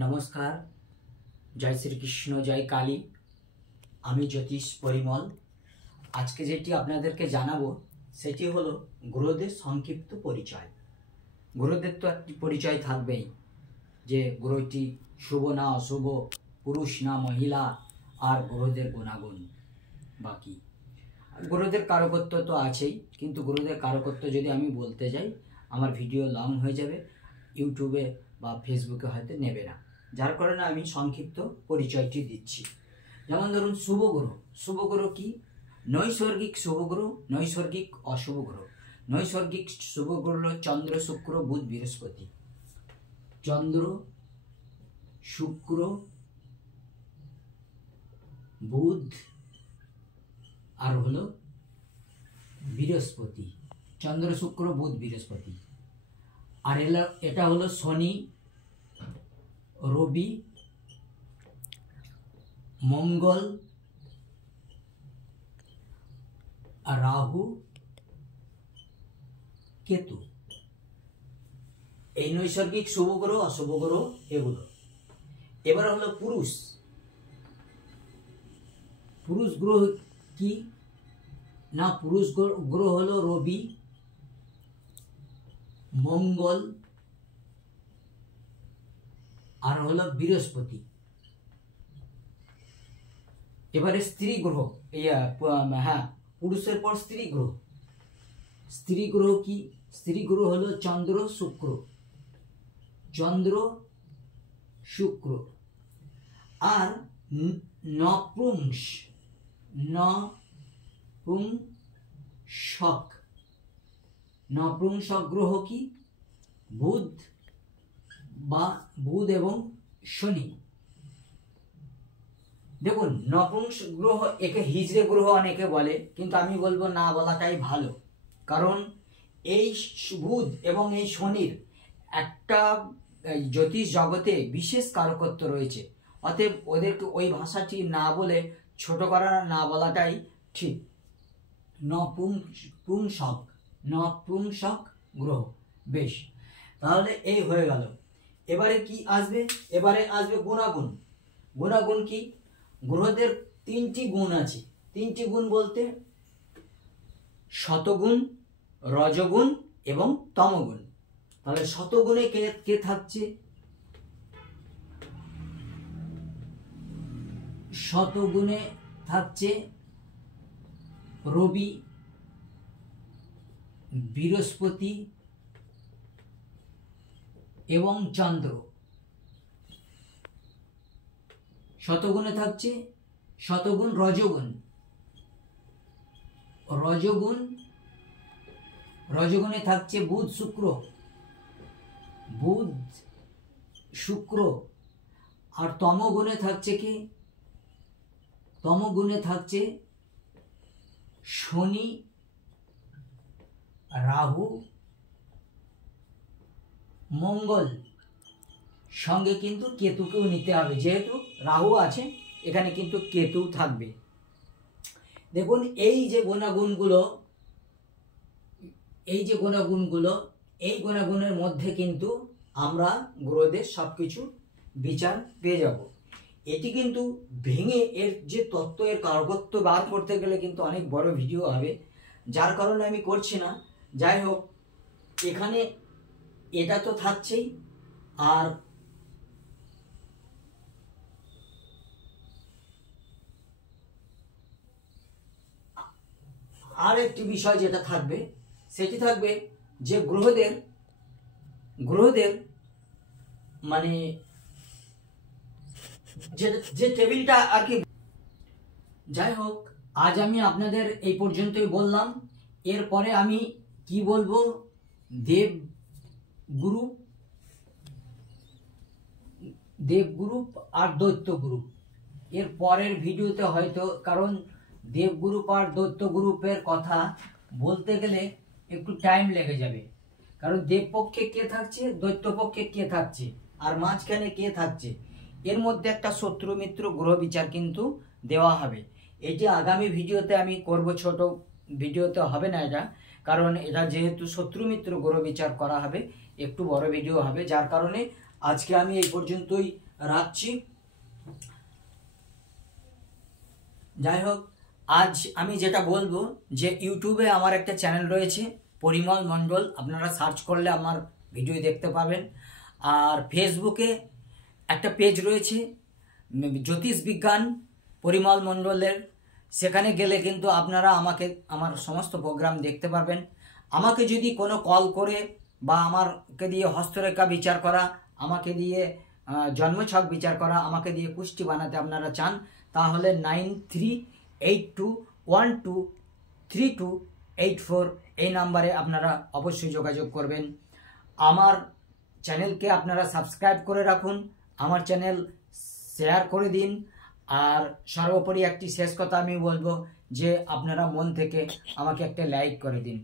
নমস্কার, জয় শ্রীকৃষ্ণ, জয় কালী। আমি জ্যোতিষ পরিমল। আজকে যেটি আপনাদেরকে জানাবো সেটি হলো গ্রহদের সংক্ষিপ্ত পরিচয়। গ্রহদের তো একটি পরিচয় থাকবেই, যে গ্রহটি শুভ না অশুভ, পুরুষ না মহিলা, আর গ্রহদের গুণাগুণ। বাকি গ্রহদের কারকত্ব তো আছেই, কিন্তু গ্রহদের কারকত্ব যদি আমি বলতে যাই আমার ভিডিও লং হয়ে যাবে, ইউটিউবে বা ফেসবুকে হয়তো নেবে না, যার কারণে আমি সংক্ষিপ্ত পরিচয়টি দিচ্ছি। যেমন ধরুন শুভ গ্রহ। শুভ গ্রহ কি? নৈসর্গিক শুভ গ্রহ, নৈসর্গিক অশুভ গ্রহ। নৈসর্গিক শুভ গ্রহ হল চন্দ্র, শুক্র, বুধ, বৃহস্পতি। চন্দ্র, শুক্র, বুধ আর হলো বৃহস্পতি। চন্দ্র, শুক্র, বুধ, বৃহস্পতি। আর এটা হলো শনি, রবি, মঙ্গল, রাহু, কেতু। এই নৈসর্গিক শুভ গ্রহ, অশুভ গ্রহ এগুলো। এবার হলো পুরুষ। পুরুষ গ্রহ কি না? পুরুষ গ্রহ হলো রবি, মঙ্গল আর হলো বৃহস্পতি। এবারে স্ত্রী গ্রহ, হ্যাঁ, পুরুষের পর স্ত্রী গ্রহ। স্ত্রী গ্রহ কি? স্ত্রী গ্রহ হলো চন্দ্র, শুক্র। চন্দ্র, শুক্র আর নপুংসক। নপুংসক গ্রহ কি? বুধ এবং শনি। দেখুন, নপুংসক গ্রহ একে হিজড়ে গ্রহ অনেকে বলে, কিন্তু আমি বলবো না বলাটাই ভালো। কারণ এই বুধ এবং এই শনির একটা জ্যোতিষ জগতে বিশেষ কারকত্ব রয়েছে। অতএব ওদেরকে ওই ভাষাটি না বলে ছোট করা, না বলাটাই ঠিক। নপুংসক গ্রহ। বেশ, তাহলে এই হয়ে গেল। এবারে কি আসবে? এবারে আসবে গুণাগুণ। গুণাগুণ কি? গ্রহদের তিনটি গুণ আছে। তিনটি গুণ বলতে শতগুণ, রজগুণ এবং তমগুণ। তাহলে শতগুণে কে থাকছে? শতগুণে থাকছে রবি, বৃহস্পতি এবং চন্দ্র। শতগুণে থাকছে শতগুণ, রজগুণ। রজগুণে থাকছে বুধ, শুক্র। আর তমগুণে থাকছে কি? তমগুণে থাকছে শনি, রাহু, মঙ্গল। সঙ্গে কিন্তু কেতুকেও নিতে হবে, যেহেতু রাহু আছে এখানে কিন্তু কেতু থাকবে। দেখুন, এই যে গুণাগুণগুলো, এই গুণাগুণের মধ্যে কিন্তু আমরা গ্রহদের সবকিছু বিচার পেয়ে যাব। এটি কিন্তু ভেঙে এর যে তত্ত্ব, এর কারকত্ব বার করতে গেলে কিন্তু অনেক বড় ভিডিও হবে, যার কারণে আমি করছি না। যাই হোক, এখানে এটা তো থাকছেই। আর একটি বিষয় যেটা থাকবে, সেটি থাকবে যে গ্রহদের মানে যে টেবিলটা আর কি। যাই হোক, আজ আমি আপনাদের এই পর্যন্তই বললাম। এরপরে আমি কি বলবো? দেবগ্রুপ আর দৈত্য গ্রুপ এর পরের ভিডিওতে হয়তো, কারণ দেবগ্রুপ আর দৈত্য গ্রুপের কথা বলতে গেলে একটু টাইম লেগে যাবে। কারণ দেবপক্ষে কে থাকছে, দৈত্যপক্ষে কে থাকছে, আর মাঝখানে কে থাকছে, এর মধ্যে একটা শত্রু মিত্র গ্রহ বিচার কিন্তু দেওয়া হবে। এটি আগামী ভিডিওতে আমি করব, ছোট ভিডিওতে হবে না এটা, কারণ এটা যেহেতু শত্রু মিত্র গ্রহ বিচার করা হবে, একটু বড় ভিডিও হবে, যার কারণে আজকে আমি এই পর্যন্তই রাখছি। যাই হোক, আজ আমি যেটা বলবো যে ইউটিউবে আমার একটা চ্যানেল রয়েছে পরিমল মণ্ডল, আপনারা সার্চ করলে আমার ভিডিও দেখতে পাবেন। আর ফেসবুকে একটা পেজ রয়েছে জ্যোতিষ বিজ্ঞান পরিমল মণ্ডলের, সেখানে গেলে কিন্তু আপনারা আমার সমস্ত প্রোগ্রাম দেখতে পারবেন। আমাকে যদি কোনো কল করে বা আমাকে দিয়ে হস্তরেখা বিচার করা, আমাকে দিয়ে জন্মছক বিচার করা, আমাকে দিয়ে কুষ্টি বানাতে আপনারা চান, তাহলে 9382123284 এই নাম্বারে আপনারা অবশ্যই যোগাযোগ করবেন। আমার চ্যানেলকে আপনারা সাবস্ক্রাইব করে রাখুন, আমার চ্যানেল শেয়ার করে দিন। আর সর্বোপরি একটি শেষ কথা আমি বলবো যে আপনারা মন থেকে আমাকে একটা লাইক করে দিন।